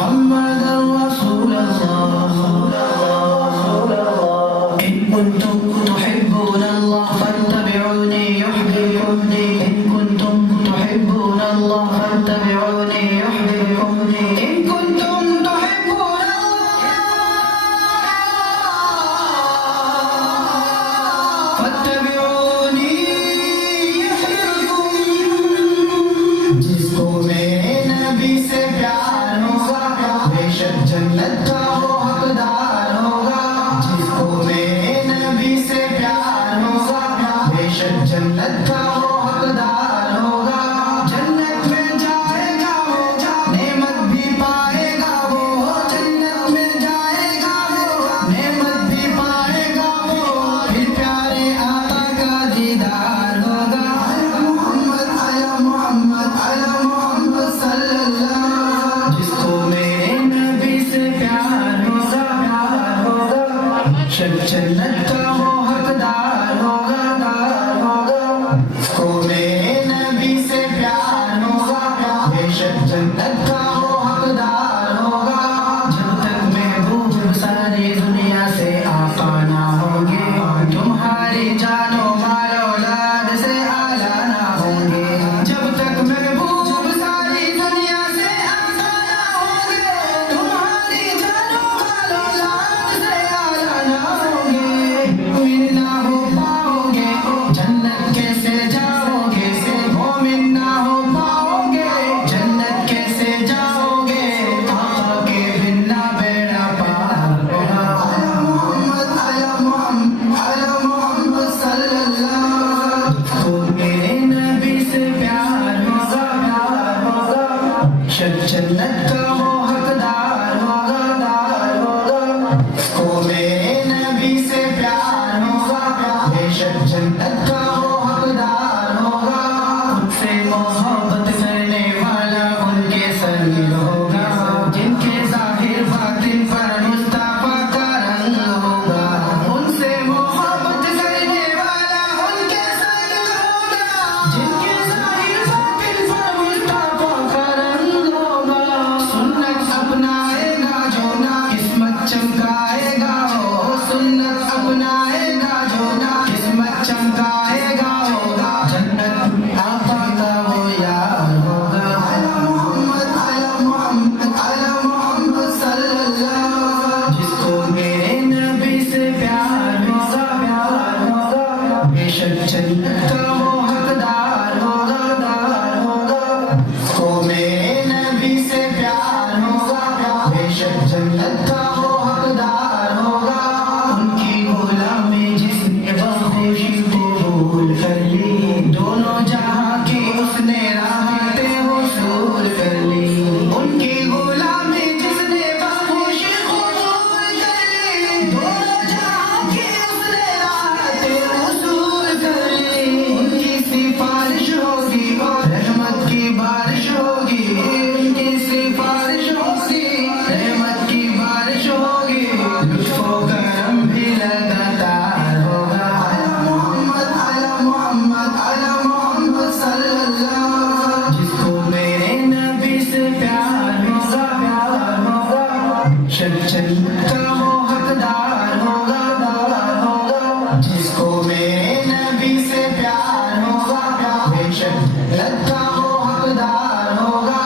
محمدا رسول الله إن كنتم تحبون الله فاتبعوني يحببكم إن كنتم تحبون الله فاتبعوني يحببكم إن كنتم تحبون الله فاتبعوني يحببكم جس کو میرے نبی سے پیار ہوگا بے شک جنت کا وہ حقدار ہوگا جس کو میرے نبی سے پیار ہوگا بے شک جنت کا وہ حقدار ہوگا جنت میں جائے گا وہ نعمت بھی پائے گا وہ جنت میں جائے گا وہ نعمت بھی پائے گا وہ پھر پیارے آقا کا دیدار ہوگا محمد آیا محمد آیا محمد صلی اللہ جس کو میرے نبی سے پیار ہوگا شک جنت کا وہ حقدار ہوگا جس کو میرے نبی سے پیار ہوگا بے شک جنت کا وہ حقدار ہوگا جب تک محبوب ساری دنیا سے آقا نہ ہوں گے تمہاری جان و مال اولاد سے اعلیٰ نہ ہوں گے جب تک محبوب ساری دنیا سے آقا نہ ہوں گے تمہاری جان و مال اولاد سے اعلیٰ نہ ہوں گے مومن نہ ہو پاؤ گے جنت کیسے جاؤ گے مومن نہ ہو پاؤ گے جنت کیسے جاؤ گے آقا کے بنا بیڑا پار ہوگا آیا محمد صلی اللہ کو میرے نبی سے پیار ہوگا شک جنت کا وہ حقدار ہوگا کو میرے نبی سے پیار ہوگا بے شک جنت کا وہ حقدار ہوگا ان سے محبت کرنے والا ان کے سنگ ہوگا جن کے ظاہر باطن پر مصطفیٰ کا رنگ ہوگا ان سے محبت کرنے والا ان کے سنگ ہوگا جن کے ظاہر باطن پر مصطفیٰ کا رنگ ہوگا سنت اپنائے گا جو نہ قسمت چمکائے گا وہ سنت اپنائے گا جو نہ قسمت چمکائے گا ہوگا جنت آقا کا وہ یار ہوگا آیا محمد صلی اللہ جس کو میرے نبی سے پیار ہوگا بے شک جنت کا وہ حقدار ہوگا کو میرے نبی سے پیار ہوگا بے شک جنت کا وہ حقدار ہوگا ان کی غلامی جس نے بخوشی قبول کر لی دونوں جہاں کی اس نے راحتیں وصول کر لی ان کی غلامی جس نے بخوشی قبول کر لی دونوں جہاں کی اس نے راحتیں وصول کر لی ان کی سفارش ہوگی رحمت کی بارش ہوگی ان کی سفارش ہوگی رحمت کی بارش ہوگی لطف و کرم بھی لگاتار ہوگا آیا محمد صلی اللہ جس کو میرے نبی سے پیار ہوگا شک جنت کا وہ حقدار ہوگا جس کو میرے نبی سے پیار ہوگا بے شک جنت کا وہ حقدار ہوگا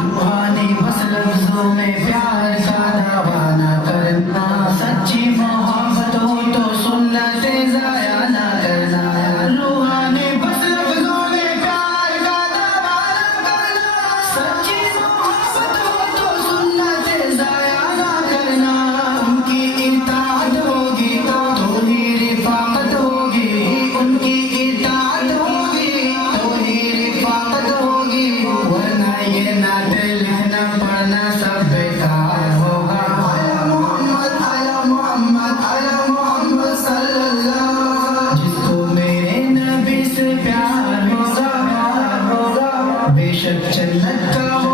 روحانی بس لفظوں میں پیار کا دعویٰ نہ کرنا سچی محبت ہو تو سنت ضائع نہ کرنا روحانی بس لفظوں میں پیار کا دعویٰ نہ کرنا سچی محبت ہو تو سنت ضائع نہ کرنا ان کی اطاعت ہوگی تو ہی رفاقت ہوگی ان کی اطاعت ہوگی تو ہی رفاقت ہوگی ورنہ یہ نعتیں لکھنا پڑھنا سب بیکار ہوگا آیا محمد صلی اللہ جس کو میرے نبی سے پیار ہوگا بے شک جنت کا وہ